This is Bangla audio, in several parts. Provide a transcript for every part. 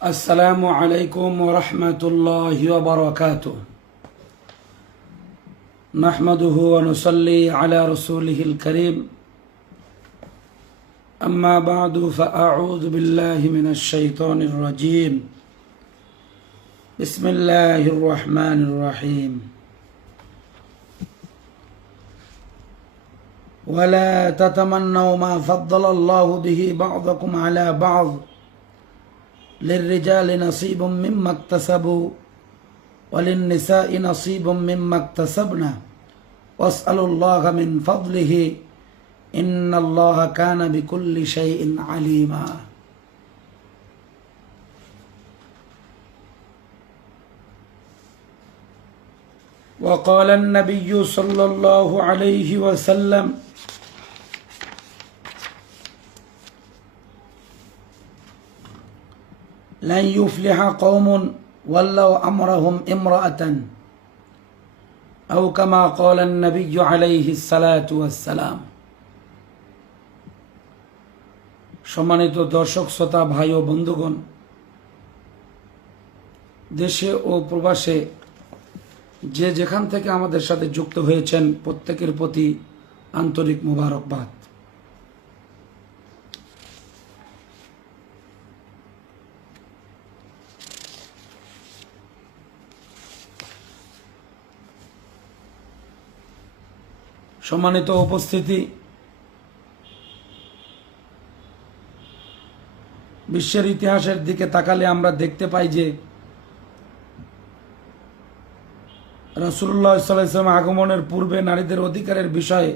السلام عليكم ورحمة الله وبركاته. نحمده ونصلي على رسوله الكريم. أما بعد فأعوذ بالله من الشيطان الرجيم. بسم الله الرحمن الرحيم. ولا تتمنوا ما فضل الله به بعضكم على بعض للرجال نصيب مما اكتسبوا وللنساء نصيب مما اكتسبنا واسألوا الله من فضله إن الله كان بكل شيء عليما. وقال النبي صلى الله عليه وسلم: لن يفلح قوم ولوا أمرهم امرأة أو كما قال النبي عليه الصلاة والسلام. সম্মানিত দর্শক শ্রোতা ভাই ও বন্ধুগণ, দেশে ও প্রবাসে যে যেখান থেকে আমাদের সাথে যুক্ত হয়েছেন প্রত্যেকের প্রতি আন্তরিক মোবারকবাদ। সম্মানিত উপস্থিতি, বিশ্বের ইতিহাসের দিকে তাকালে আমরা দেখতে পাই যে রাসূলুল্লাহ সাল্লাল্লাহু আলাইহি ওয়াসাল্লাম আগমনের পূর্বে নারীদের অধিকারের বিষয়ে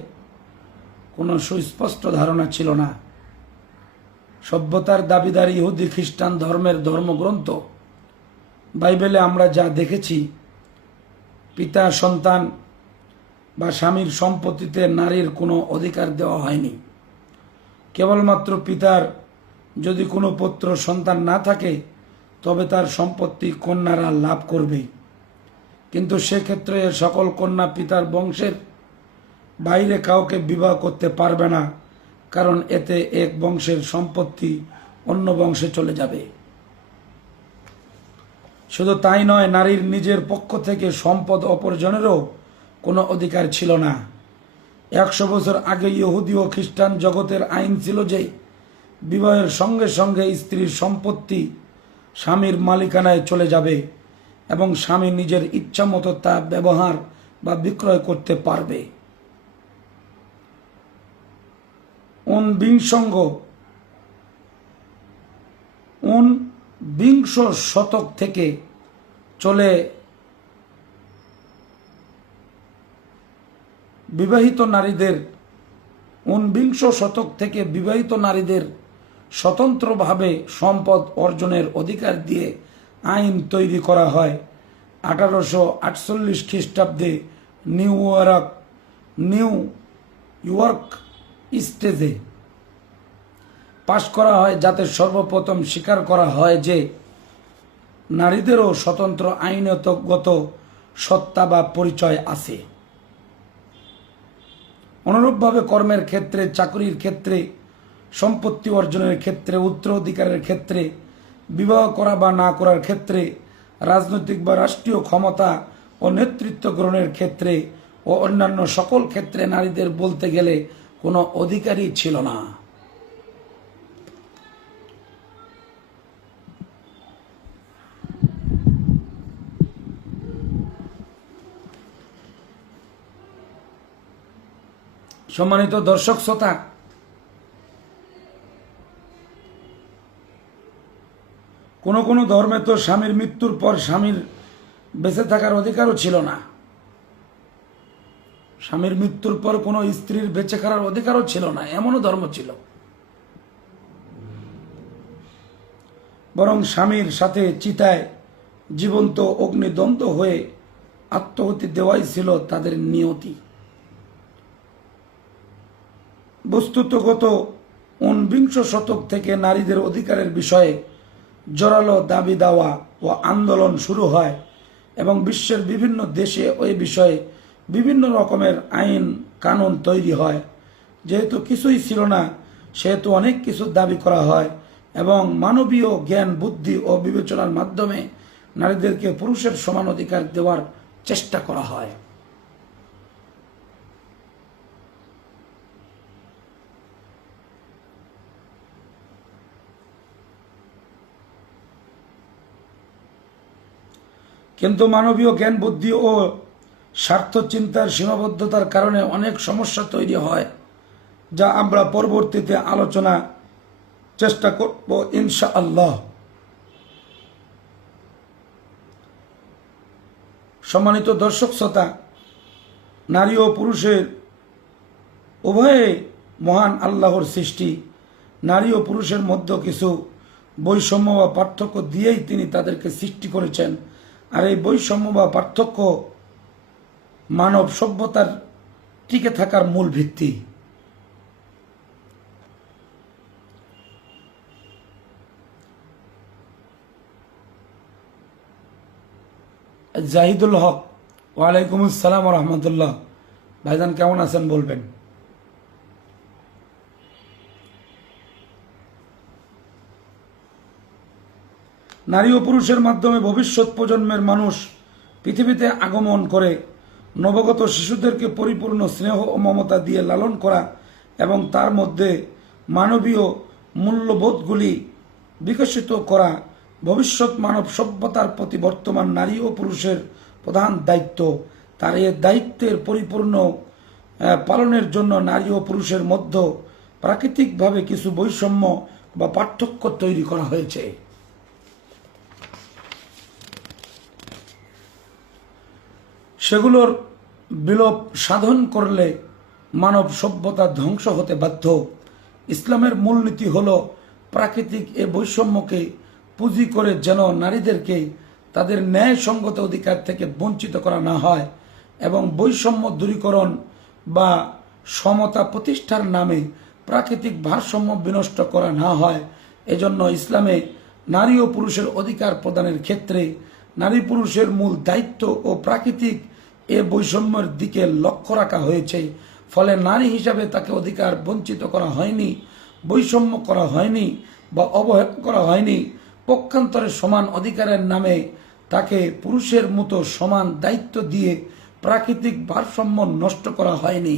কোনো সুস্পষ্ট ধারণা ছিল না। সভ্যতার দাবিদার ইহুদি খ্রিস্টান ধর্মের ধর্মগ্রন্থ বাইবেলে আমরা যা দেখেছি, পিতা সন্তান বা স্বামীর সম্পত্তিতে নারীর কোনো অধিকার দেওয়া হয়নি। কেবলমাত্র পিতার যদি কোনো পুত্র সন্তান না থাকে তবে তার সম্পত্তি কন্যারা লাভ করবে, কিন্তু সেক্ষেত্রে সকল কন্যা পিতার বংশের বাইরে কাউকে বিবাহ করতে পারবে না, কারণ এতে এক বংশের সম্পত্তি অন্য বংশে চলে যাবে। শুধু তাই নয়, নারীর নিজের পক্ষ থেকে সম্পদ অপরজনেরও কোনো অধিকার ছিল না। 100 বছর আগে ইহুদি ও খ্রিস্টান জগতের আইন ছিল যে বিবাহের সঙ্গে সঙ্গে স্ত্রীর সম্পত্তি স্বামীর মালিকানায় চলে যাবে এবং স্বামী নিজের ইচ্ছা মতো তা ব্যবহার বা বিক্রয় করতে পারবে। ঊনবিংশ শতক থেকে চলে বিবাহিত নারীদের স্বতন্ত্রভাবে সম্পদ অর্জনের অধিকার দিয়ে আইন তৈরি করা হয়। 1848 খ্রিস্টাব্দে নিউ ইয়র্ক স্টেজে পাশ করা হয়, যাতে সর্বপ্রথম স্বীকার করা হয় যে নারীদেরও স্বতন্ত্র আইনগত সত্তা বা পরিচয় আছে। অনুরূপভাবে কর্মের ক্ষেত্রে, চাকরির ক্ষেত্রে, সম্পত্তি অর্জনের ক্ষেত্রে, উত্তরাধিকারের ক্ষেত্রে, বিবাহ করা বা না করার ক্ষেত্রে, রাজনৈতিক বা রাষ্ট্রীয় ক্ষমতা ও নেতৃত্ব গ্রহণের ক্ষেত্রে ও অন্যান্য সকল ক্ষেত্রে নারীদের বলতে গেলে কোনো অধিকারই ছিল না। সম্মানিত দর্শক শ্রোতা, কোনো ধর্মে তো স্বামীর মৃত্যুর পর স্বামীর বেঁচে থাকার অধিকারও ছিল না। স্বামীর মৃত্যুর পর কোনো স্ত্রীর বেঁচে থাকার অধিকারও ছিল না, এমনও ধর্ম ছিল। বরং স্বামীর সাথে চিতায় জীবন্ত অগ্নিদগ্ধ হয়ে আত্মাহুতি দেওয়াই ছিল তাদের নিয়তি। বস্তুতগত ঊনবিংশ শতক থেকে নারীদের অধিকারের বিষয়ে জোরালো দাবি দাওয়া ও আন্দোলন শুরু হয় এবং বিশ্বের বিভিন্ন দেশে ওই বিষয়ে বিভিন্ন রকমের আইন কানুন তৈরি হয়। যেহেতু কিছুই ছিল না, সেহেতু অনেক কিছু দাবি করা হয় এবং মানবীয় জ্ঞান বুদ্ধি ও বিবেচনার মাধ্যমে নারীদেরকে পুরুষের সমান অধিকার দেওয়ার চেষ্টা করা হয়। কিন্তু মানবীয় জ্ঞান বুদ্ধি ও স্বার্থ চিন্তার সীমাবদ্ধতার কারণে অনেক সমস্যা তৈরি হয়, যা আমরা পরবর্তীতে আলোচনা চেষ্টা করব ইনশাআল্লাহ। সম্মানিত দর্শক শ্রোতা, নারী ও পুরুষের উভয়ে মহান আল্লাহর সৃষ্টি। নারী ও পুরুষের মধ্যে কিছু বৈষম্য বা পার্থক্য দিয়েই তিনি তাদেরকে সৃষ্টি করেছেন। আর এই বৈষম্য বা পার্থক্য মানব সভ্যতার টিকে থাকার মূল ভিত্তি। জাহিদুল হক, ওয়ালাইকুম আসসালাম রহমতুল্লাহ। ভাইজান কেমন আছেন বলবেন। নারী ও পুরুষের মাধ্যমে ভবিষ্যৎ প্রজন্মের মানুষ পৃথিবীতে আগমন করে নবগত শিশুদেরকে পরিপূর্ণ স্নেহ ও মমতা দিয়ে লালন করা এবং তার মধ্যে মানবীয় মূল্যবোধগুলি বিকশিত করা ভবিষ্যৎ মানব সভ্যতার প্রতি বর্তমান নারী ও পুরুষের প্রধান দায়িত্ব। তার এই দায়িত্বের পরিপূর্ণ পালনের জন্য নারী ও পুরুষের মধ্যে প্রাকৃতিকভাবে কিছু বৈষম্য বা পার্থক্য তৈরি করা হয়েছে। সেগুলোর বিলোপ সাধন করলে মানব সভ্যতা ধ্বংস হতে বাধ্য। ইসলামের মূলনীতি হল প্রাকৃতিক এ বৈষম্যকে পুঁজি করে যেন নারীদেরকে তাদের ন্যায়সঙ্গত অধিকার থেকে বঞ্চিত করা না হয় এবং বৈষম্য দূরীকরণ বা সমতা প্রতিষ্ঠার নামে প্রাকৃতিক ভারসাম্য বিনষ্ট করা না হয়। এজন্য ইসলামে নারী ও পুরুষের অধিকার প্রদানের ক্ষেত্রে নারী পুরুষের মূল দায়িত্ব ও প্রাকৃতিক এ বৈষম্যের দিকে লক্ষ্য রাখা হয়েছে। ফলে নারী হিসাবে তাকে অধিকার বঞ্চিত করা হয়নি, বৈষম্য করা হয়নি বা অবহেলা করা হয়নি। পক্ষান্তরে সমান অধিকারের নামে তাকে পুরুষের মতো সমান দায়িত্ব দিয়ে প্রাকৃতিক ভারসাম্য নষ্ট করা হয়নি।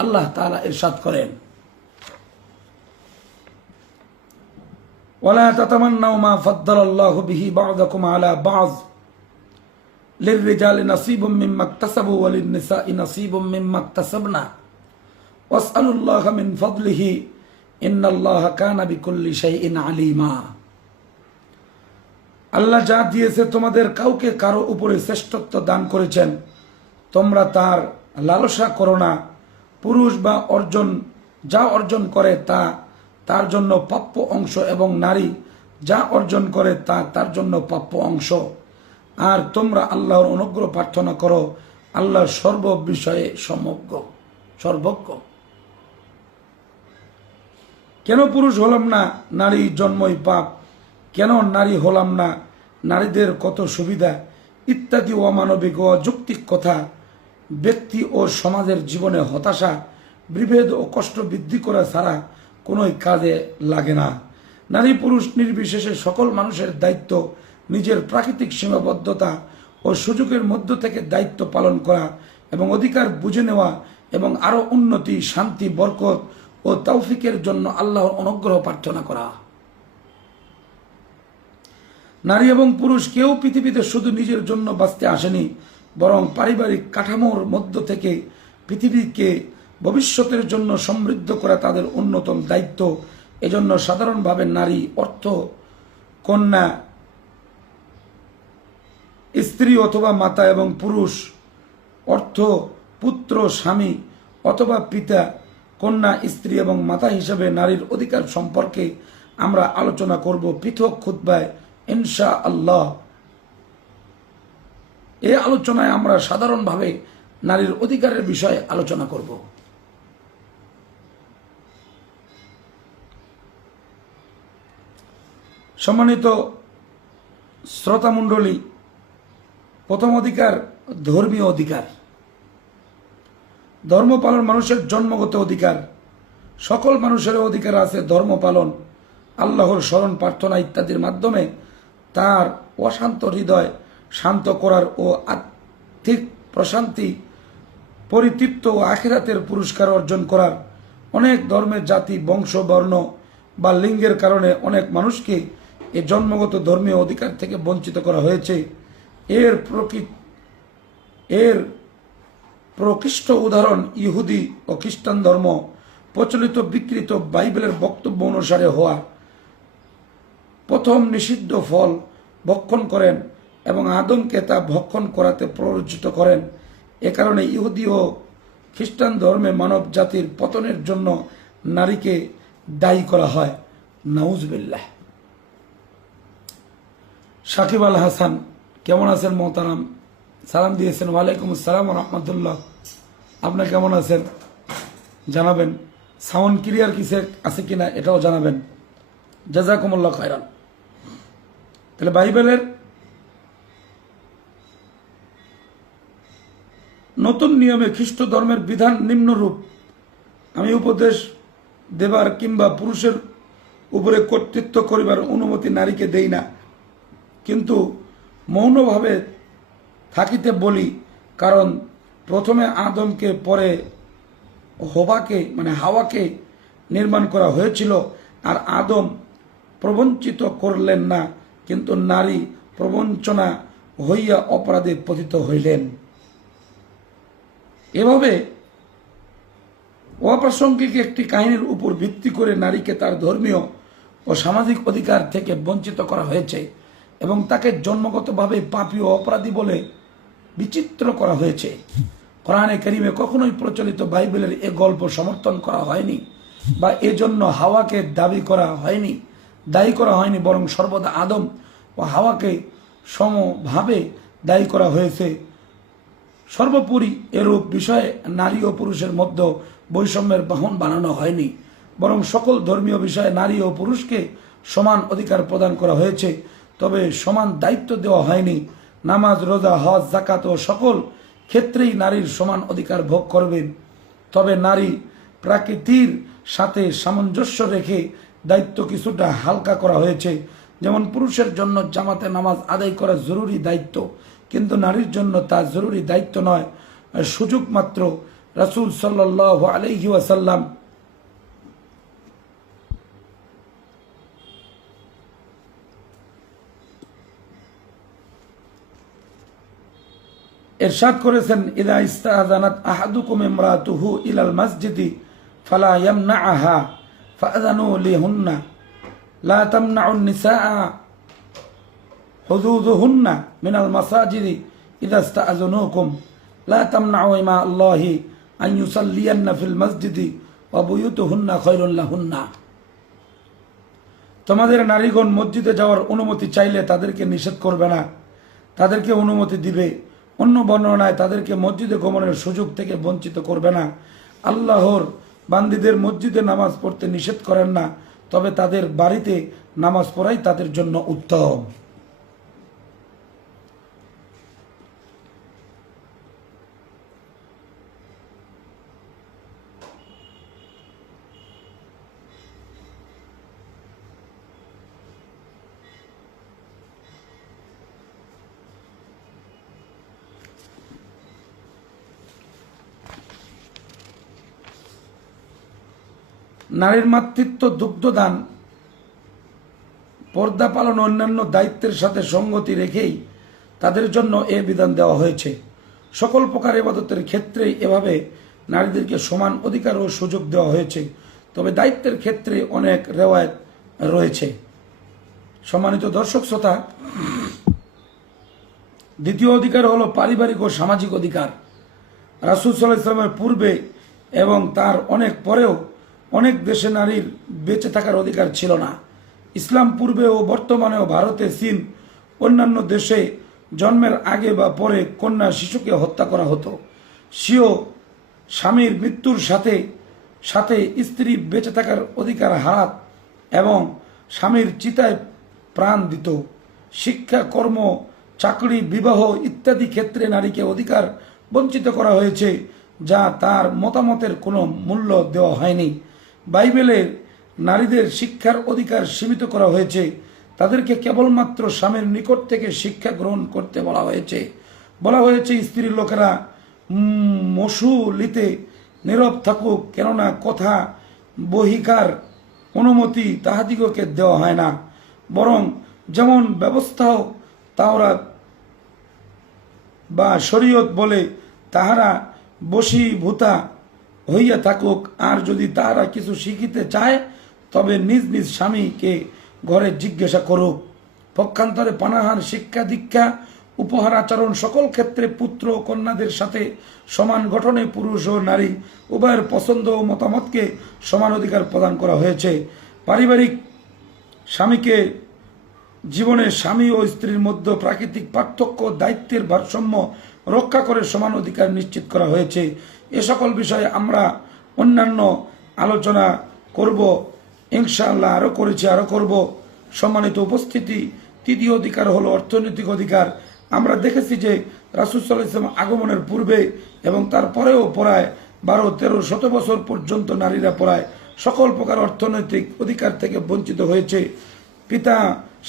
আল্লাহ তাআলা ইরশাদ করেন, ওয়ালা তাতামান্নাউ মা ফাদ্দালাল্লাহু বিহি বা'দাকুম আলা বা'দ লিররিজালি নাসীবুম মিম্মা ইকতাসাবু ওয়া লিন-নিসাই নাসীবুম মিম্মা ইকতাসাবনা ওয়াসআলুল্লাহা মিন ফাদলিহি ইন্নাল্লাহা কানা বিকুল্লি শাইইন আলিমা। আল্লাহ যা দিয়েছে তোমাদের কাউকে কারো উপরে শ্রেষ্ঠত্ব দান করেছেন, তোমরা তার লালসা করো না। পুরুষ বা যা অর্জন করে তা তার জন্য প্রাপ্য অংশ এবং নারী যা অর্জন করে তা তার জন্য প্রাপ্য অংশ। আর তোমরা আল্লাহর অনুগ্রহ প্রার্থনা করো, আল্লাহ সর্ব বিষয়ে সর্বজ্ঞ। কেন পুরুষ হলাম না, নারী জন্মই পাপ। কেন নারী হলাম না, নারীদের কত সুবিধা, ইত্যাদি অমানবিক ও অযৌক্তিক কথা ব্যক্তি ও সমাজের জীবনে হতাশা, বিভেদ ও কষ্ট বৃদ্ধি করা ছাড়া কোনোই কাজে লাগে না। নারী পুরুষ নির্বিশেষে সকল মানুষের দায়িত্ব নিজের প্রাকৃতিক সীমাবদ্ধতা ও সুযোগের মধ্য থেকে দায়িত্ব পালন করা এবং অধিকার বুঝে নেওয়া এবং আরো উন্নতি, শান্তি, বরকত ও তৌফিকের জন্য আল্লাহর অনুগ্রহ প্রার্থনা করা। নারী এবং পুরুষ কেউ পৃথিবীতে শুধু নিজের জন্য বাঁচতে আসেনি, বরং পারিবারিক কাঠামোর মধ্য থেকে পৃথিবীকে ভবিষ্যতের জন্য সমৃদ্ধ করা তাদের অন্যতম দায়িত্ব। এজন্য সাধারণভাবে নারী অর্থ কন্যা, স্ত্রী অথবা মাতা এবং পুরুষ অর্থ পুত্র, স্বামী অথবা পিতা। কন্যা, স্ত্রী এবং মাতা হিসেবে নারীর অধিকার সম্পর্কে আমরা আলোচনা করব পৃথক খুতবায় ইনশাআল্লাহ। এই আলোচনায় আমরা সাধারণভাবে নারীর অধিকারের বিষয়ে আলোচনা করব। সম্মানিত শ্রোতামণ্ডলী, প্রথম অধিকার ধর্মীয় অধিকার। ধর্ম পালন মানুষের জন্মগত অধিকার। সকল মানুষের অধিকার আছে ধর্ম পালন। আল্লাহর স্মরণ প্রার্থনা ইত্যাদির মাধ্যমে তার অশান্ত হৃদয় শান্ত করার ও আর্থিক প্রশান্তি, পরিতৃপ্ত ও আখিরাতের পুরস্কার অর্জন করার। অনেক ধর্মের জাতি, বংশ, বর্ণ বা লিঙ্গের কারণে অনেক মানুষকে এই জন্মগত ধর্মীয় অধিকার থেকে বঞ্চিত করা হয়েছে। এর প্রকৃষ্ট উদাহরণ ইহুদি ও খ্রিস্টান ধর্ম। প্রচলিত বিকৃত বাইবেলের বক্তব্য অনুসারে হওয়া প্রথম নিষিদ্ধ ফল ভক্ষণ করেন এবং আদমকে তা ভক্ষণ করাতে প্ররোচিত করেন। এ কারণে ইহুদি ও খ্রিস্টান ধর্মে মানব জাতির পতনের জন্য নারীকে দায়ী করা হয়। নাউজুবিল্লাহ। সাকিব আল হাসান, কেমন আছেন মোহতারাম? সালাম দিয়েছেন। ওয়ালাইকুম আসসালাম রহমতুল্লাহ। আপনি কেমন আছেন জানাবেন। সাউন্ড ক্লিয়ার কিসে আছে কিনা এটাও জানাবেন। জাযাকুমুল্লাহ খায়রান। তাহলে বাইবেলের নতুন নিয়মে খ্রিস্ট ধর্মের বিধান নিম্নরূপ: আমি উপদেশ দেবার কিংবা পুরুষের উপরে কর্তৃত্ব করিবার অনুমতি নারীকে দেই না, কিন্তু মৌনভাবে থাকিতে বলি, কারণ প্রথমে আদমকে পরে হাওয়াকে নির্মাণ করা হয়েছিল, আর আদম প্রবঞ্চিত করলেন না, কিন্তু নারী প্রবঞ্চনা হইয়া অপরাধে পতিত হইলেন। এভাবে অপ্রাসঙ্গিক একটি কাহিনীর উপর ভিত্তি করে নারীকে তার ধর্মীয় ও সামাজিক অধিকার থেকে বঞ্চিত করা হয়েছে এবং তাকে জন্মগতভাবে পাপী ও অপরাধী বলে বিচিত্র করা হয়েছে। কোরআনে কারিমে কখনোই প্রচলিত বাইবেলের এ গল্প সমর্থন করা হয়নি বা এজন্য হাওয়াকে দায়ী করা হয়নি, বরং সর্বদা আদম ও হাওয়াকে সমভাবে দায়ী করা হয়েছে। সর্বোপরি এরূপ বিষয়ে নারী ও পুরুষের মধ্যে বৈষম্যের বাহন বানানো হয়নি, বরং সকল ধর্মীয় বিষয়ে নারী ও পুরুষকে সমান অধিকার প্রদান করা হয়েছে, তবে সমান দায়িত্ব দেওয়া হয়নি। নামাজ, রোজা, হজ, যাকাত ও সকল ক্ষেত্রেই নারীর সমান অধিকার ভোগ করবেন, তবে নারী প্রকৃতির সাথে সামঞ্জস্য রেখে দায়িত্ব কিছুটা হালকা করা হয়েছে। যেমন পুরুষের জন্য জামাতে নামাজ আদায় করা জরুরি দায়িত্ব, কিন্তু নারীর জন্য তা জরুরি দায়িত্ব নয়, সুযোগ মাত্র। রাসূল সাল্লাল্লাহু আলাইহি ওয়াসাল্লাম ইরশাদ করেছেন, ইযা ইস্তাযানাত আহাদুকুম ইমরাতুহু ইলাল মসজিদি ফালা ইয়ামনাআহা ফাআযানু লিহুন্না লা তামনাউন নিসাআ হুদুদুহুন্না মিনাল মাসাজিদি ইযা ইস্তাযানুকুম লা তামনাউ ইমা আল্লাহি আন ইউসাল্লিয়ান্না ফিল মসজিদি ওয়া বুয়ুতুহুন্না খায়রুল লাহুন্না। তোমাদের নারীগণ মসজিদে যাওয়ার অনুমতি চাইলে তাদেরকে নিষেধ করবে না, তাদেরকে অনুমতি দিবে। অন্য বর্ণনায় তাদেরকে মসজিদে গমনের সুযোগ থেকে বঞ্চিত করবে না। আল্লাহর বান্দীদের মসজিদে নামাজ পড়তে নিষেধ করেন না, তবে তাদের বাড়িতে নামাজ পড়াই তাদের জন্য উত্তম। নারীর মাতৃত্ব, দুগ্ধদান, পর্দা পালন, অন্যান্য দায়িত্বের সাথে সঙ্গতি রেখেই তাদের জন্য এ বিধান দেওয়া হয়েছে। সকল প্রকার ইবাদতের ক্ষেত্রেই এভাবে নারীদেরকে সমান অধিকার ও সুযোগ দেওয়া হয়েছে, তবে দায়িত্বের ক্ষেত্রে অনেক রেওয়ায়েত রয়েছে। সম্মানিত দর্শক শ্রোতা, দ্বিতীয় অধিকার হলো পারিবারিক ও সামাজিক অধিকার। রাসূল সাল্লাল্লাহু আলাইহি ওয়াসাল্লামের পূর্বে এবং তার অনেক পরেও অনেক দেশে নারীর বেঁচে থাকার অধিকার ছিল না। ইসলাম পূর্বে ও বর্তমানেও ভারতে, চীন, অন্যান্য দেশে জন্মের আগে বা পরে কন্যা শিশুকে হত্যা করা হতো। স্বীয় স্বামীর মৃত্যুর সাথে সাথে স্ত্রী বেঁচে থাকার অধিকার হারাত এবং স্বামীর চিতায় প্রাণ দিত। শিক্ষা, কর্ম, চাকরি, বিবাহ ইত্যাদি ক্ষেত্রে নারীকে অধিকার বঞ্চিত করা হয়েছে, যা তার মতামতের কোনো মূল্য দেওয়া হয়নি। বাইবেলের নারীদের শিক্ষার অধিকার সীমিত করা হয়েছে। তাদেরকে কেবলমাত্র স্বামীর নিকট থেকে শিক্ষা গ্রহণ করতে বলা হয়েছে। বলা হয়েছে স্ত্রীর লোকেরা মশুলিতে নীরব থাকুক, কেননা কথা বহিকার অনুমতি তাহাদিগকে দেওয়া হয় না, বরং যেমন ব্যবস্থাও তাওরাত বা শরীয়ত বলে তাহারা বশীভূতা হইয়া থাকুক। আর যদি তাহারা কিছু শিখিতে চায় তবে নিজ নিজ স্বামীকে ঘরে জিজ্ঞাসা করুক। পক্ষান্তরে পানাহার, শিক্ষা দীক্ষা, উপহার, আচরণ সকল ক্ষেত্রে পুত্র ও কন্যাদের সাথে সমান গঠনে পুরুষ ও নারী উভয়ের পছন্দ ও মতামতকে সমান অধিকার প্রদান করা হয়েছে। পারিবারিক স্বামীকে জীবনে স্বামী ও স্ত্রীর মধ্যে প্রাকৃতিক পার্থক্য, দায়িত্বের ভারসাম্য রক্ষা করে সমান অধিকার নিশ্চিত করা হয়েছে। এ সকল বিষয়ে আমরা অন্যান্য আলোচনা করব ইনশাআল্লাহ, আরও করেছি, আরও করব। সম্মানিত উপস্থিতি, তৃতীয় অধিকার হলো অর্থনৈতিক অধিকার। আমরা দেখেছি যে রাসূল সাল্লাল্লাহু আলাইহি ওয়াসাল্লাম আগমনের পূর্বে এবং তারপরেও প্রায় 12, 13, 17 বছর পর্যন্ত নারীরা প্রায় সকল প্রকার অর্থনৈতিক অধিকার থেকে বঞ্চিত হয়েছে। পিতা,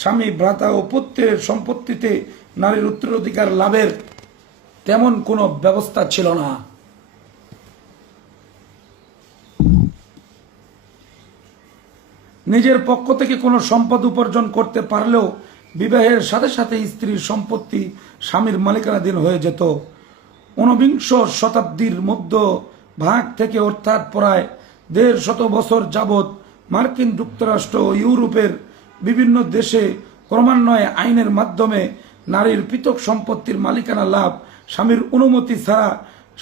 স্বামী, ভ্রাতা ও পুত্রের সম্পত্তিতে নারীর উত্তরাধিকার লাভের তেমন কোনো ব্যবস্থা ছিল না। নিজের পক্ষ থেকে কোনো সম্পদ উপার্জন করতে পারলেও বিবাহের সাথে সাথে স্ত্রীর সম্পত্তি স্বামীর মালিকানাধীন হয়ে যেত। 19বিংশ শতাব্দীর মধ্য ভাগ থেকে অর্থাৎ প্রায় 150 বছর যাবৎ মার্কিন যুক্তরাষ্ট্র ও ইউরোপের বিভিন্ন দেশে ক্রমান্বয়ে আইনের মাধ্যমে নারীর পৃথক সম্পত্তির মালিকানা লাভ, স্বামীর অনুমতি ছাড়া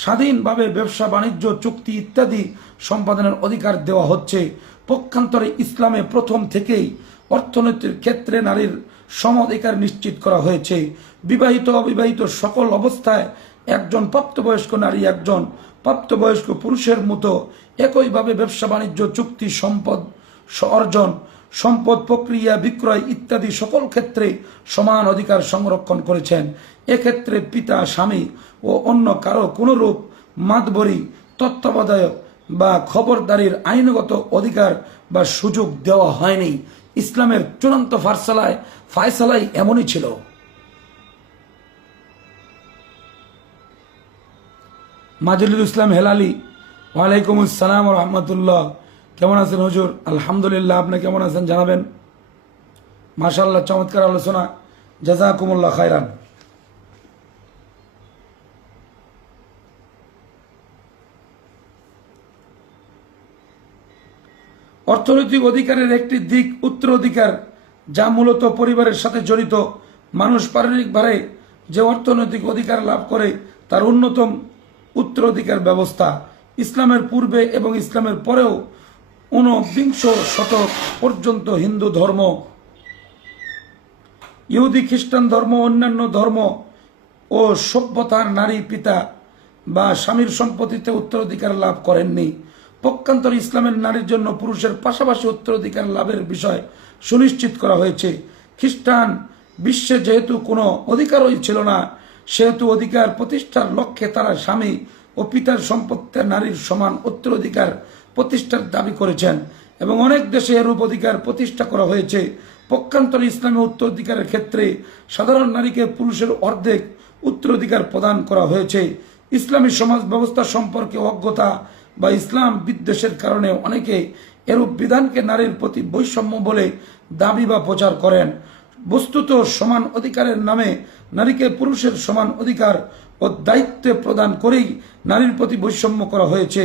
স্বাধীনভাবে ব্যবসা বাণিজ্য চুক্তি ইত্যাদি সম্পাদনের অধিকার দেওয়া হচ্ছে। পক্ষান্তরে ইসলামে প্রথম থেকেই অর্থনীতির ক্ষেত্রে নারীর সম অধিকার নিশ্চিত করা হয়েছে। বিবাহিত অবিবাহিত সকল অবস্থায় একজন প্রাপ্তবয়স্ক নারী একজন প্রাপ্তবয়স্ক পুরুষের মতো একইভাবে ব্যবসা বাণিজ্য চুক্তি, সম্পদ অর্জন, সম্পদ প্রক্রিয়া বিক্রয় ইত্যাদি সকল ক্ষেত্রে সমান অধিকার সংরক্ষণ করেছেন। এক্ষেত্রে পিতা, স্বামী ও অন্য কারো কোনরূপ মাতবরি, তত্ত্বাবধায়ক বা খবরদারির আইনগত অধিকার বা সুযোগ দেওয়া হয়নি। ইসলামের চূড়ান্ত ফায়সালাই এমনই ছিল। মাজেদুল ইসলাম হেলালি, ওয়ালাইকুম আসসালাম রহমতুল্লাহ। কেমন আছেন হুজুর? আলহামদুলিল্লাহ, আপনি কেমন আছেন জানাবেন। মাশাআল্লাহ, চমৎকার আলোচনা, জাযাকুমুল্লাহ খায়রান। অর্থনৈতিক অধিকারের একটি দিক উত্তরাধিকার, যা মূলত পরিবারের সাথে জড়িত। মানুষ পারিবারিকভাবে যে অর্থনৈতিক অধিকার লাভ করে তার অন্যতম উত্তরাধিকার ব্যবস্থা। ইসলামের পূর্বে এবং ইসলামের পরেও 19বিংশ শতক পর্যন্ত হিন্দু ধর্ম, ইহুদি, খ্রিস্টান ধর্ম, অন্যান্য ধর্ম ও সভ্যতার নারী পিতা বা স্বামীর সম্পত্তিতে উত্তরাধিকার লাভ করেননি। পক্ষান্তরে ইসলামের নারীর জন্য পুরুষের পাশাপাশি উত্তরাধিকার লাভের বিষয় সুনিশ্চিত করা হয়েছে। খ্রিস্টান বিশ্বে যেহেতু কোনো অধিকারই ছিল না, সেহেতু অধিকার প্রতিষ্ঠার লক্ষ্যে তারা স্বামী ও পিতার সম্পত্তিতে নারীর সমান উত্তরাধিকার প্রতিষ্ঠার দাবি করেছেন এবং অনেক দেশে এরূপ অধিকার প্রতিষ্ঠা করা হয়েছে। পক্ষান্তরে ইসলামী উত্তরাধিকারের ক্ষেত্রে সাধারণ নারীকে পুরুষের অর্ধেক উত্তরাধিকার প্রদান করা হয়েছে। ইসলামী সমাজ ব্যবস্থা সম্পর্কে অজ্ঞতা বা ইসলাম বিদ্বেষের কারণে অনেকে এরূপ বিধানকে নারীর প্রতি বৈষম্য বলে দাবি বা প্রচার করেন। বস্তুত সমান অধিকারের নামে নারীকে পুরুষের সমান অধিকার ও দায়িত্ব প্রদান করেই নারীর প্রতি বৈষম্য করা হয়েছে।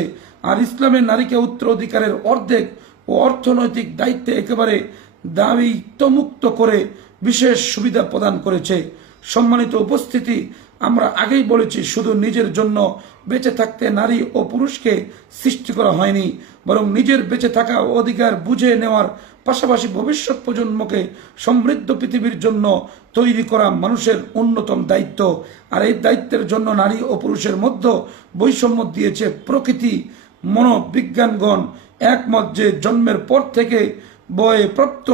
আর ইসলামের নারীকে উত্তরাধিকারের অর্ধেক ও অর্থনৈতিক দায়িত্বে একেবারে দায়িত্বমুক্ত করে বিশেষ সুবিধা প্রদান করেছে। সম্মানিত উপস্থিতি, আমরা আগেই বলেছি, শুধু নিজের জন্য বেঁচে থাকতে নারী ও পুরুষকে সৃষ্টি করা হয়নি, বরং নিজের বেঁচে থাকা অধিকার বুঝে নেওয়ার পাশাপাশি ভবিষ্যৎ প্রজন্মকে সমৃদ্ধ পৃথিবীর জন্য তৈরি করা মানুষের অন্যতম দায়িত্ব। আর এই দায়িত্বের জন্য নারী ও পুরুষের মধ্যে বৈষম্য দিয়েছে প্রকৃতি। মনোবিজ্ঞানগণ একমত যে জন্মের পর থেকে বয়ে প্রাপ্ত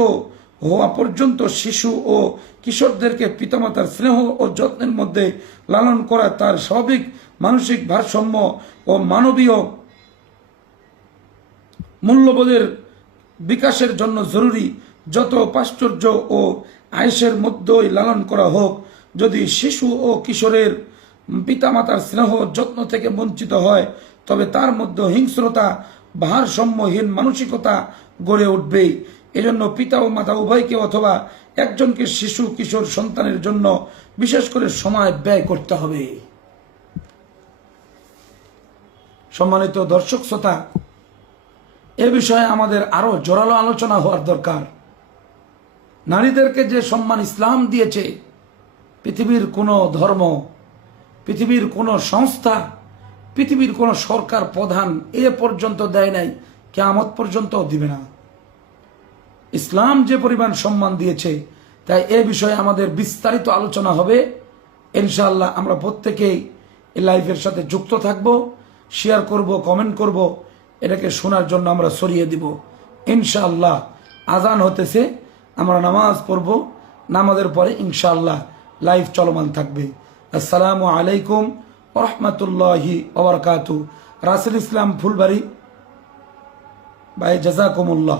হওয়া পর্যন্ত শিশু ও কিশোরদেরকে পিতামাতার স্নেহ ও যত্নের মধ্যে লালন করা তার স্বাভাবিক মানসিক ভারসাম্য ও মানবীয় মূল্যবোধের বিকাশের জন্য জরুরি যত প্রাচুর্য ও আয়েসের মধ্যেই লালন করা হোক, যদি শিশু ও কিশোরের পিতামাতার স্নেহ যত্ন থেকে বঞ্চিত হয়, তবে তার মধ্যে হিংস্রতা, ভারসাম্যহীন মানসিকতা গড়ে উঠবেই। এজন্য পিতা ও মাতা উভয়কে অথবা একজনকে শিশু কিশোর সন্তানের জন্য বিশেষ করে সময় ব্যয় করতে হবে। সম্মানিত দর্শক শ্রোতা, এ বিষয়ে আমাদের আরো জোরালো আলোচনা হওয়ার দরকার। নারীদেরকে যে সম্মান ইসলাম দিয়েছে, পৃথিবীর কোনো ধর্ম, পৃথিবীর কোনো সংস্থা, পৃথিবীর কোনো সরকার প্রধান এ পর্যন্ত দেয় নাই, কিয়ামত পর্যন্ত দিবে না। ইসলাম যে পরিমাণ সম্মান দিয়েছে, তাই এ বিষয়ে আমাদের বিস্তারিত আলোচনা হবে ইনশাআল্লাহ। আমরা প্রত্যেকেই এই লাইফের সাথে যুক্ত থাকব, শেয়ার করব, কমেন্ট করব, এটাকে শোনার জন্য আমরা সরিয়ে দিব ইনশাআল্লাহ। আজান হতেছে, আমরা নামাজ পড়ব, নামাজের পরে ইনশাআল্লাহ লাইভ চলমান থাকবে। আসসালামু আলাইকুম ওয়া রাহমাতুল্লাহি ওয়া বারাকাতুহু। রাসেল ইসলাম ফুলবাড়ি, ভাই জাযাকুমুল্লাহ।